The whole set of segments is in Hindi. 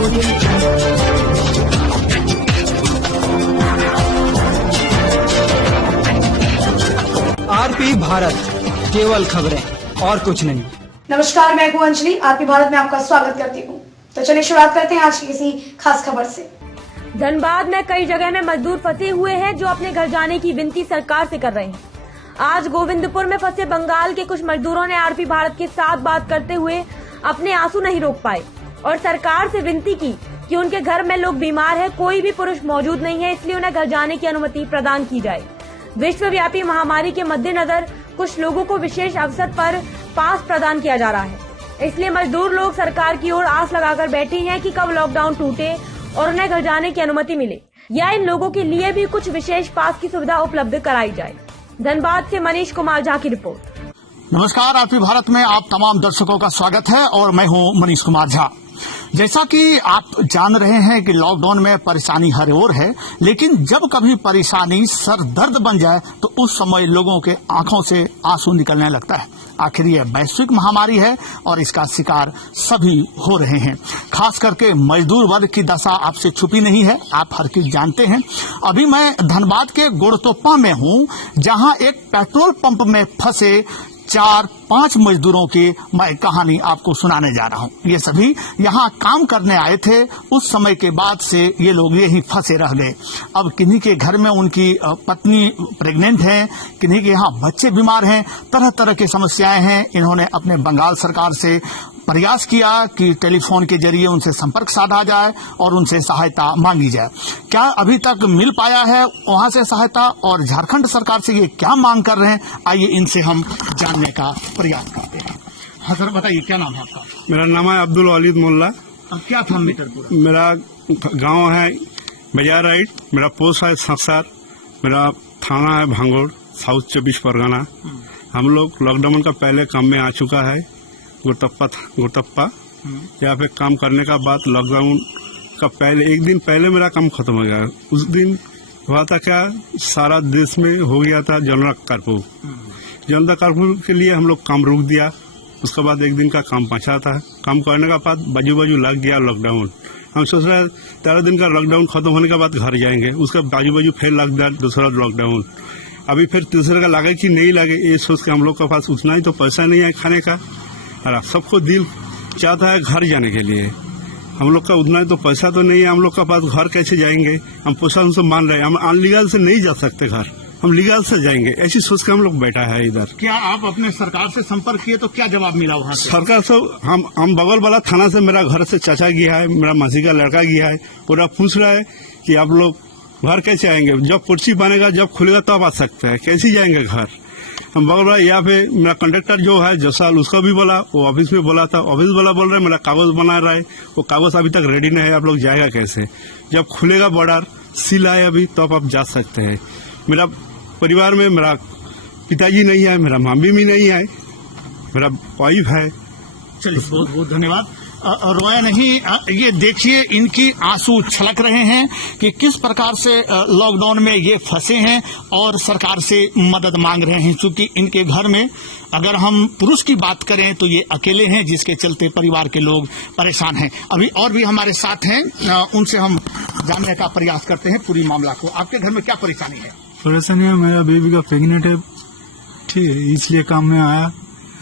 आरपी भारत, केवल खबरें और कुछ नहीं। नमस्कार, मैं हूं अंजलि। आरपी भारत में आपका स्वागत करती हूं। तो चलिए शुरुआत करते हैं आज की किसी खास खबर से। धनबाद में कई जगह में मजदूर फंसे हुए हैं जो अपने घर जाने की विनती सरकार से कर रहे हैं। आज गोविंदपुर में फंसे बंगाल के कुछ मजदूरों ने आरपी भारत के साथ बात करते हुए अपने आंसू नहीं रोक पाए और सरकार से विनती की कि उनके घर में लोग बीमार हैं, कोई भी पुरुष मौजूद नहीं है, इसलिए उन्हें घर जाने की अनुमति प्रदान की जाए। विश्वव्यापी महामारी के मद्देनजर कुछ लोगों को विशेष अवसर पर पास प्रदान किया जा रहा है, इसलिए मजदूर लोग सरकार की ओर आस लगाकर बैठे हैं कि कब लॉकडाउन टूटे और उन्हें घर जाने की अनुमति मिले या इन लोगों के लिए भी कुछ विशेष पास की सुविधा उपलब्ध कराई जाए। धनबाद से मनीष कुमार झा की रिपोर्ट। नमस्कार, आरपी भारत में आप तमाम दर्शकों का स्वागत है और मैं हूं मनीष कुमार झा। जैसा कि आप जान रहे हैं कि लॉकडाउन में परेशानी हर ओर है, लेकिन जब कभी परेशानी सर दर्द बन जाए तो उस समय लोगों के आंखों से आंसू निकलने लगता है। आखिर ये वैश्विक महामारी है और इसका शिकार सभी हो रहे हैं। खास करके मजदूर वर्ग की दशा आपसे छुपी नहीं है, आप हर चीज जानते हैं। अभी मैं धनबाद के गोड़तोप्पा में हूं, जहां एक पेट्रोल पंप में फंसे 4-5 मजदूरों की मैं कहानी आपको सुनाने जा रहा हूं। ये सभी यहां काम करने आए थे, उस समय के बाद से ये लोग यहीं फंसे रह गए। अब किन्हीं के घर में उनकी पत्नी प्रेग्नेंट है, किन्हीं के यहाँ बच्चे बीमार हैं, तरह तरह की समस्याएं हैं। इन्होंने अपने बंगाल सरकार से प्रयास किया कि टेलीफोन के जरिए उनसे संपर्क साधा जाए और उनसे सहायता मांगी जाए। क्या अभी तक मिल पाया है वहां से सहायता, और झारखंड सरकार से ये क्या मांग कर रहे हैं, आइए इनसे हम जानने का प्रयास करते हैं। हाँ सर, बताइए क्या नाम है आपका? मेरा नाम है अब्दुल वालिद मोल्ला। क्या था मीटर पूरा? मेरा गांव है बाजार राइट, मेरा पोस्ट है संसार, मेरा थाना है भांगोड़, साउथ 24 परगना। हम लोग लॉकडाउन का पहले काम में आ चुका है गोड़तप्पा। यहाँ पे काम करने का बाद लॉकडाउन का पहले एक दिन पहले मेरा काम खत्म हो गया। उस दिन हुआ था क्या, सारा देश में हो गया था जनता कर्फ्यू। जनता कर्फ्यू के लिए हम लोग काम रोक दिया। उसके बाद एक दिन का काम बचा था। काम करने का बाद बाजू बाजू लग गया लॉकडाउन। हम सोच रहे 13 दिन का लॉकडाउन खत्म होने के बाद घर जाएंगे, उसका बाजू बाजू फिर लग गया दूसरा लॉकडाउन। अभी फिर तीसरे का लगे कि नहीं लगे, ये सोच के हम लोग के पास उतना ही तो पैसा नहीं है खाने का, और सबको दिल चाहता है घर जाने के लिए। हम लोग का उतना तो पैसा तो नहीं है, हम लोग का पास घर कैसे जाएंगे? हम प्रशासन से मान रहे हैं, हम अनलीगल से नहीं जा सकते घर, हम लीगल से जाएंगे, ऐसी सोच के हम लोग बैठा है इधर। क्या आप अपने सरकार से संपर्क किए तो क्या जवाब मिला वहाँ से? सरकार से हम बगल वाला थाना से, मेरा घर से चाचा गया है, मेरा मासी का लड़का गया है, पूरा पूछ रहा है कि आप लोग घर कैसे आएंगे, जब पर्ची बनेगा जब खुलेगा तब आ सकते हैं, कैसे जाएंगे घर? हम बगल वाला यहाँ पे मेरा कंडक्टर जो है जसाल, उसका भी बोला, वो ऑफिस में बोला था, ऑफिस वाला बोल रहा है मेरा कागज बना रहा है, वो कागज अभी तक रेडी नहीं है, आप लोग जाएगा कैसे? जब खुलेगा बॉर्डर सील आए अभी तब आप जा सकते हैं। मेरा परिवार में मेरा पिताजी नहीं है, मेरा मम्मी भी नहीं है, मेरा वाइफ है। चलिए, बहुत बहुत धन्यवाद। रोया नहीं, ये देखिए इनकी आंसू छलक रहे हैं कि किस प्रकार से लॉकडाउन में ये फंसे हैं और सरकार से मदद मांग रहे हैं। क्योंकि इनके घर में अगर हम पुरुष की बात करें तो ये अकेले हैं, जिसके चलते परिवार के लोग परेशान हैं। अभी और भी हमारे साथ हैं, उनसे हम जानने का प्रयास करते हैं पूरी मामला को। आपके घर में क्या परेशानी है? परेशानी है, मेरा बेबी का प्रेग्नेंट है, ठीक है, इसलिए काम में आया।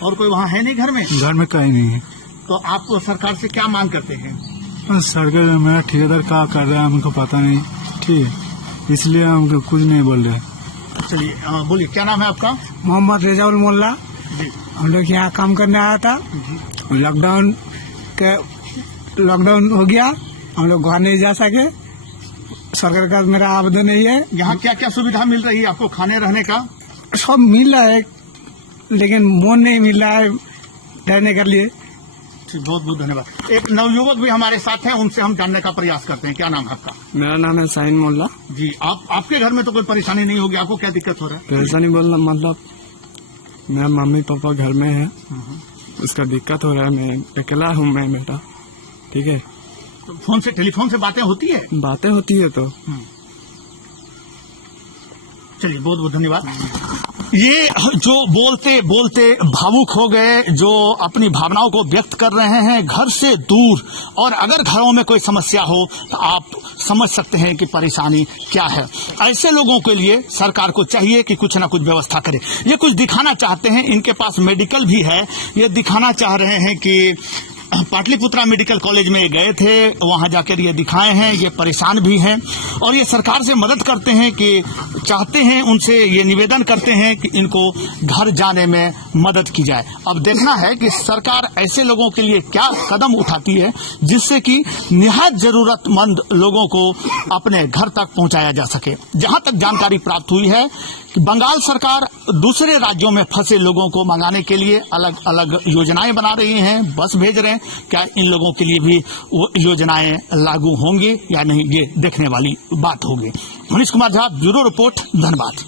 और कोई वहाँ है नहीं घर में? घर में कहीं नहीं है। तो आप सरकार से क्या मांग करते हैं? सरकार मेरा ठेकेदार क्या कर रहा है हमको पता नहीं, ठीक है, इसलिए हमको कुछ नहीं बोल रहे। चलिए, बोलिए क्या नाम है आपका? मोहम्मद रेजाउल मोल्ला। हम लोग यहाँ काम करने आया था, लॉकडाउन हो गया, हम लोग घर नहीं जा सके। सरकार का मेरा आवेदन नहीं है। यहाँ क्या क्या सुविधा मिल रही है आपको खाने रहने का? सब मिल रहा है, लेकिन मोन नहीं मिल रहा है रहने के लिए। बहुत बहुत धन्यवाद। एक नवयुवक भी हमारे साथ हैं, उनसे हम जानने का प्रयास करते हैं। क्या नाम है आपका? मेरा नाम है साइन मोल्ला जी। आपके घर में तो कोई परेशानी नहीं होगी, आपको क्या दिक्कत हो रहा है? परेशानी बोलना मतलब मेरा मम्मी पापा घर में है, उसका दिक्कत हो रहा है, मैं अकेला हूँ, मैं बेटा, ठीक है। तो फोन से टेलीफोन से बातें होती है? बातें होती है तो। चलिए, बहुत बहुत धन्यवाद। ये जो बोलते बोलते भावुक हो गए, जो अपनी भावनाओं को व्यक्त कर रहे हैं घर से दूर, और अगर घरों में कोई समस्या हो तो आप समझ सकते हैं कि परेशानी क्या है। ऐसे लोगों के लिए सरकार को चाहिए कि कुछ ना कुछ व्यवस्था करे। ये कुछ दिखाना चाहते हैं, इनके पास मेडिकल भी है, ये दिखाना चाह रहे हैं कि पाटलिपुत्रा मेडिकल कॉलेज में गए थे, वहां जाकर ये दिखाए हैं, ये परेशान भी हैं और ये सरकार से मदद करते हैं कि चाहते हैं, उनसे ये निवेदन करते हैं कि इनको घर जाने में मदद की जाए। अब देखना है कि सरकार ऐसे लोगों के लिए क्या कदम उठाती है जिससे कि निहायत जरूरतमंद लोगों को अपने घर तक पहुंचाया जा सके। जहां तक जानकारी प्राप्त हुई है कि बंगाल सरकार दूसरे राज्यों में फंसे लोगों को मंगाने के लिए अलग अलग योजनाएं बना रही हैं, बस भेज रहे हैं। क्या इन लोगों के लिए भी वो योजनाएं लागू होंगी या नहीं, ये देखने वाली बात होगी। Manish Kumar Jha, bureau report, Dhanbad.